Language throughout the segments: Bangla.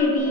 may be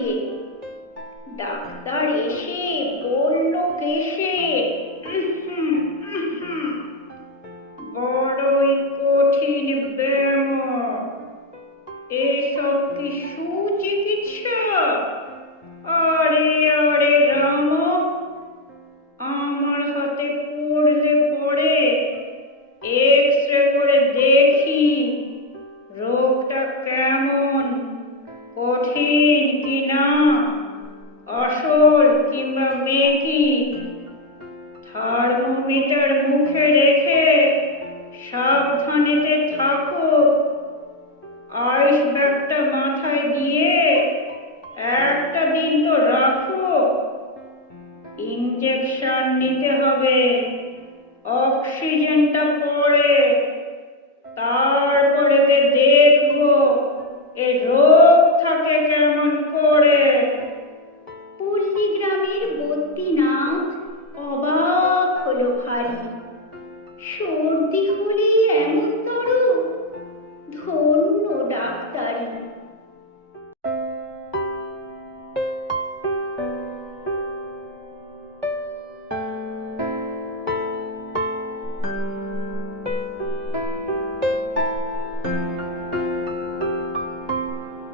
মুখের মুখে রেখে সাবধানেতে থাকো। আইস ব্যাগটা মাথায় দিয়ে একটা দিন তো রাখো। ইঞ্জেকশন নিতে হবে, অক্সিজেনটা পরে তারপরে দেখব এ রোগ থাকে কেমন করে। পল্লী গ্রামের বত্রীনাথ অবাক